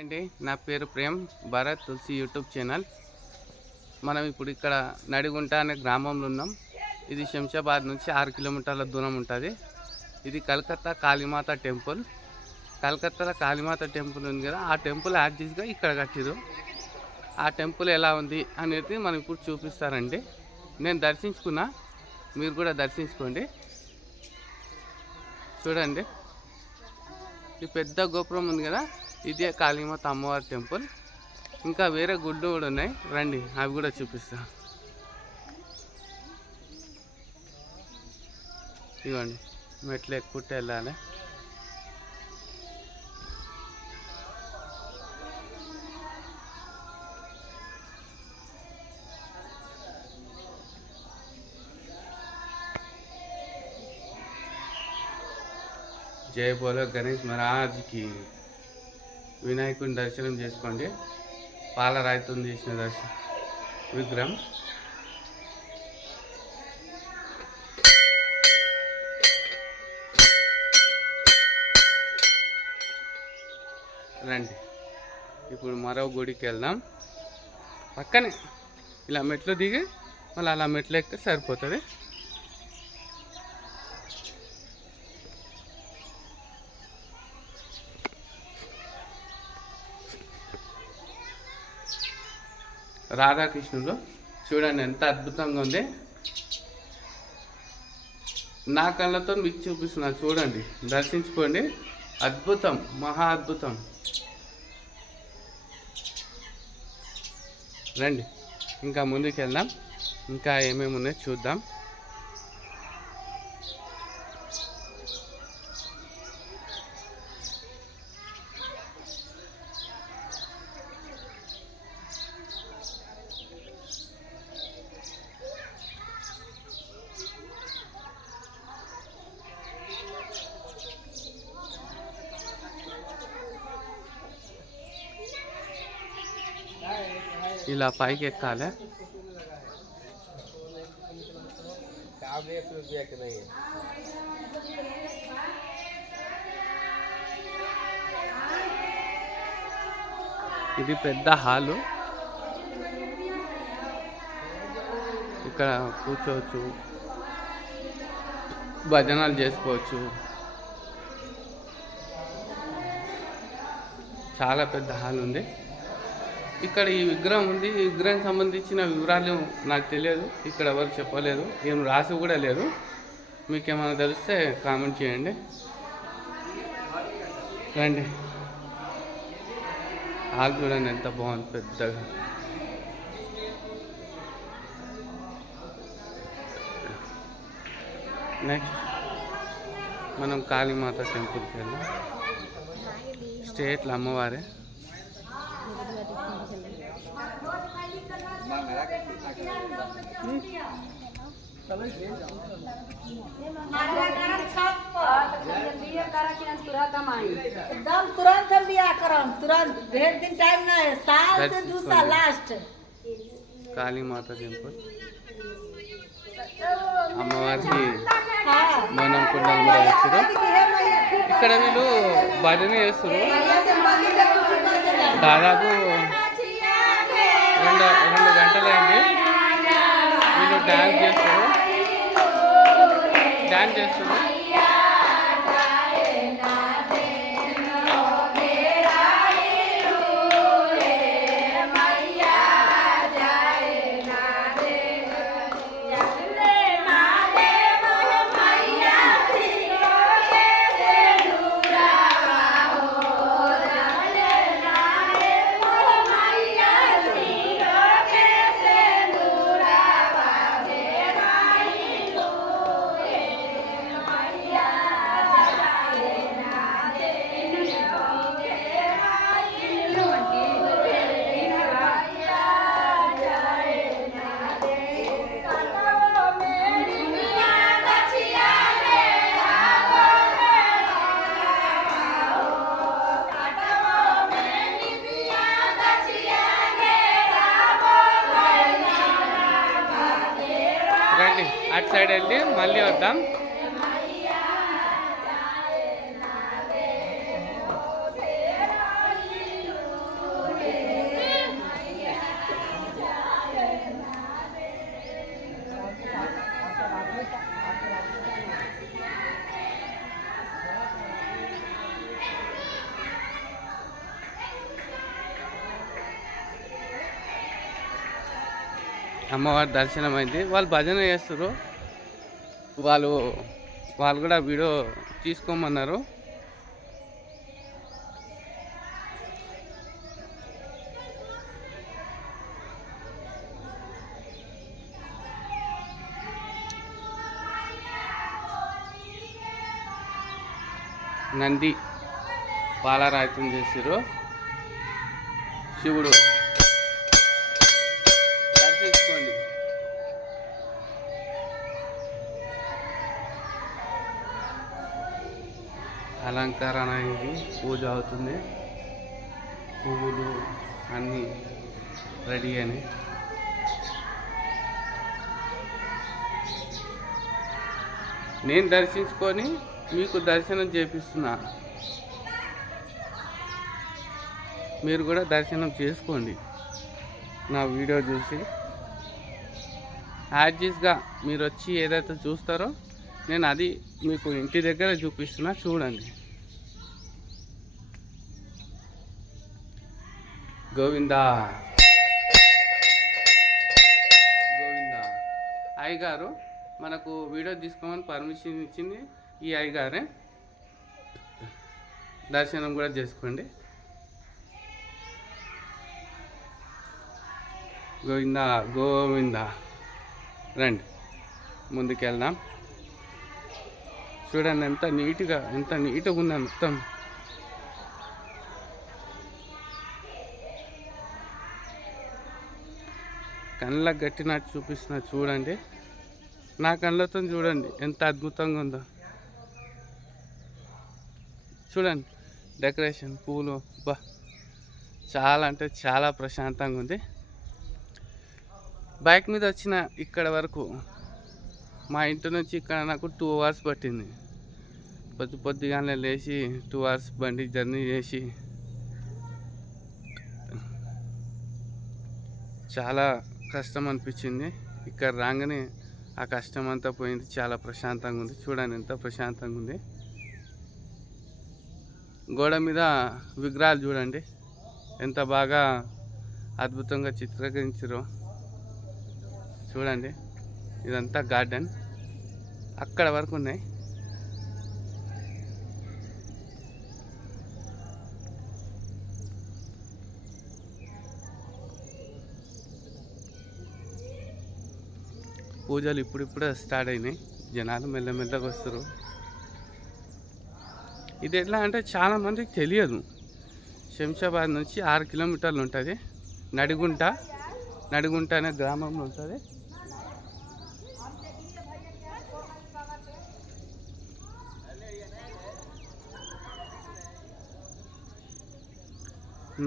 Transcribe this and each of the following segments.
అండి, నా పేరు ప్రేమ్ భరత్ తులసి యూట్యూబ్ ఛానల్. మనం ఇప్పుడు ఇక్కడ నడిగుంట అనే గ్రామంలో ఉన్నాం. ఇది శంషాబాద్ నుంచి 6 కిలోమీటర్ల దూరం ఉంటుంది. ఇది కలకత్తా కాళీమాత టెంపుల్. కలకత్తాలో కాళీమాత టెంపుల్ ఉంది కదా, ఆ టెంపుల్ యాక్సిస్గా ఇక్కడ కట్టిరు. ఆ టెంపుల్ ఎలా ఉంది అనేది మనం ఇప్పుడు చూపిస్తారండి. నేను దర్శించుకున్నా, మీరు కూడా దర్శించుకోండి. చూడండి, ఈ పెద్ద గోపురం ఉంది కదా, ఇదే కాళీమాత అమ్మవారి టెంపుల్. ఇంకా వేరే గుళ్ళు కూడా ఉన్నాయి, రండి అవి కూడా చూపిస్తా. ఇవ్వండి, మెట్లు ఎక్కుంటే వెళ్ళాలి. జై బోలో గణేష్ మహారాజ్కి. వినాయకుని దర్శనం చేసుకోండి. పాలరాయితో చేసిన దర్శనం విగ్రహం. రండి, ఇప్పుడు మరో గుడికి వెళ్దాం. పక్కనే ఇలా మెట్లు దిగి మళ్ళీ అలా మెట్లు ఎక్కితే సరిపోతుంది. రాధాకృష్ణుడు చూడండి ఎంత అద్భుతంగా ఉంది. నా కళ్ళతో మీకు చూపిస్తున్నా, చూడండి, దర్శించుకోండి. అద్భుతం, మహా అద్భుతం. రండి ఇంకా ముందుకు వెళ్దాం, ఇంకా ఏమేమి ఉన్నాయో చూద్దాం. ఇలా పైకి ఎక్కాలి. ఇది పెద్ద హాలు, ఇక్కడ కూర్చోవచ్చు, భజనలు చేసుకోవచ్చు. చాలా పెద్ద హాల్ ఉంది. ఇక్కడ ఈ విగ్రహం ఉంది. ఈ విగ్రహం సంబంధించిన వివరాలు నాకు తెలియదు, ఇక్కడ ఎవరు చెప్పలేదు, ఏం రాసి కూడా లేదు. మీకు ఏమైనా తెలిస్తే కామెంట్ చేయండి. రండి, హాల్ చూడండి ఎంత బాగుంది, పెద్దగా. నెక్స్ట్ మనం కాళీమాత టెంపుల్కి వెళ్ళాం. స్టేట్లో అమ్మవారే. एकदम तुरंत हम बिया करम, तुरंत ढेर दिन टाइम ना है, साल से दूसरा लास्ट. కాళీమాత టెంపుల్ అమ్మవారికి మనం కుండలు కూడా వేస్తారు. ఇక్కడ వీళ్ళు భజన చేస్తారు. దాదాపు 2 గంటలైంది. వీళ్ళు డ్యాన్స్ చేస్తారు. అటు సైడ్ వెళ్ళి మళ్ళీ వద్దాం. అమ్మవారి దర్శనం అయింది. వాళ్ళు భజన చేస్తారు. వాళ్ళు వాళ్ళు కూడా వీడియో తీసుకోమన్నారు. నంది పాలరాయితం చేసిరు. శివుడు దర్శించుకోండి. అలంకరణ అయింది, పూజ అవుతుంది, పువ్వులు అన్నీ రెడీ అని. నేను దర్శించుకొని మీకు దర్శనం చేపిస్తున్నా. మీరు కూడా దర్శనం చేసుకోండి. నా వీడియో చూసి యాడ్జిస్గా మీరు వచ్చి ఏదైతే చూస్తారో నేను అది మీకు ఇంటి దగ్గర చూపిస్తున్నా, చూడండి. గోవిందా గోవిందా. అయ్యగారు మనకు వీడియో తీసుకోమని పర్మిషన్ ఇచ్చింది ఈ అయ్యగారే. దర్శనం కూడా చేసుకోండి. గోవిందా గోవిందా. రండి ముందుకెళ్దాం. చూడండి ఎంత నీట్గా ఉందా మొత్తం. కళ్ళకు గట్టినట్టు చూపిస్తున్నా, చూడండి. నా కళ్ళతో చూడండి ఎంత అద్భుతంగా ఉందో. చూడండి డెకరేషన్, పూలు, బా చాలా అంటే చాలా ప్రశాంతంగా ఉంది. బైక్ మీద వచ్చిన ఇక్కడ వరకు, మా ఇంటి నుంచి ఇక్కడ నాకు 2 hours పట్టింది. పొద్దుగానే లేచి 2 hours బండి జర్నీ చేసి చాలా కష్టం అనిపించింది. ఇక్కడ రాగానే ఆ కష్టం అంతా పోయింది. చాలా ప్రశాంతంగా ఉంది. చూడండి ఎంత ప్రశాంతంగా ఉంది. గోడ మీద విగ్రహాలు చూడండి ఎంత బాగా అద్భుతంగా చిత్రీకరించారో. చూడండి ఇదంతా గార్డెన్, అక్కడ వరకు ఉన్నాయి. పూజలు ఇప్పుడిప్పుడే స్టార్ట్ అయినాయి. జనాలు మెల్లమెల్లగా వస్తారు. ఇది ఎట్లా అంటే చాలామందికి తెలియదు. శంషాబాద్ నుంచి 6 kilometers ఉంటుంది. నడిగుంట అనే గ్రామంలో ఉంటుంది.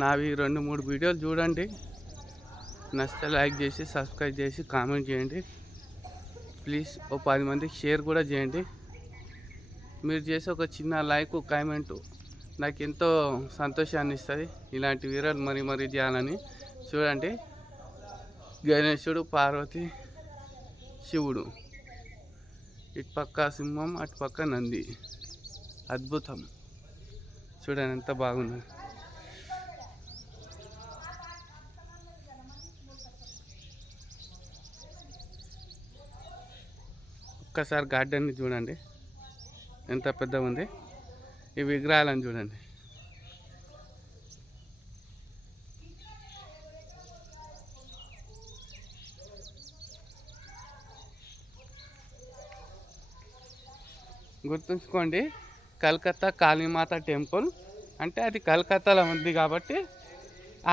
నావి 2-3 వీడియోలు చూడండి. నచ్చితే లైక్ చేసి సబ్స్క్రైబ్ చేసి కామెంట్ చేయండి ప్లీజ్. ఓ 10 మందికి షేర్ కూడా చేయండి. మీరు చేసే ఒక చిన్న లైక్ కామెంటు నాకు ఎంతో సంతోషాన్ని ఇస్తుంది. ఇలాంటి వీడియోలు మరీ చేయాలని. చూడండి గణేశుడు, పార్వతి, శివుడు, ఇటు పక్క సింహం, అటు పక్క నంది. అద్భుతం. చూడండి ఎంత బాగుంది. ఒక్కసారి గార్డెన్ని చూడండి ఎంత పెద్దగా ఉంది. ఈ విగ్రహాలను చూడండి. గుర్తుంచుకోండి, కలకత్తా కాళీమాత టెంపుల్ అంటే అది కలకత్తాలో ఉంది కాబట్టి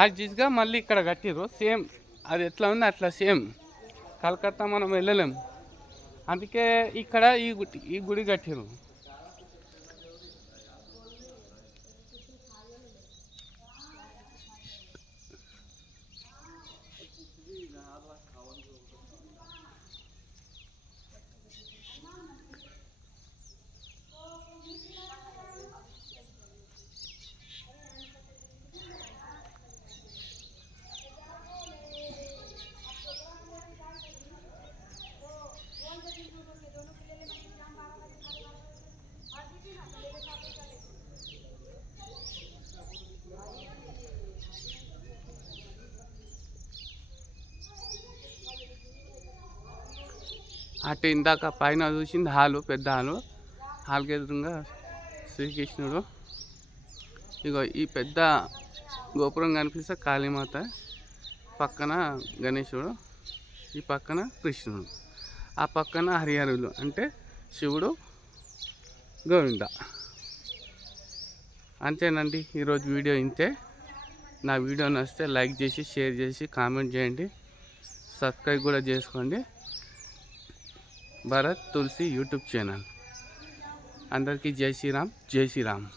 యాజ్గా మళ్ళీ ఇక్కడ కట్టిరు. సేమ్ అది ఎట్లా ఉంది అట్లా సేమ్. కలకత్తా మనం వెళ్ళలేము, అందుకే ఇక్కడ ఈ గుడి కట్టిరు. అటు ఇందాక పైన చూసింది హాలు, పెద్ద హాల్కి ఎదురుగా శ్రీకృష్ణుడు. ఇగో ఈ పెద్ద గోపురం కనిపిస్తే కాళీమాత, పక్కన గణేశుడు, ఈ పక్కన కృష్ణుడు, ఆ పక్కన హరిహరులు అంటే శివుడు, గోవింద. అంతేనండి ఈరోజు వీడియో ఇంతే. నా వీడియో నచ్చితే లైక్ చేసి, షేర్ చేసి, కామెంట్ చేయండి, సబ్స్క్రైబ్ కూడా చేసుకోండి. భరత్ తులసి యూట్యూబ్ ఛానల్. అందరికీ జై శ్రీరామ్, జై శ్రీరామ్.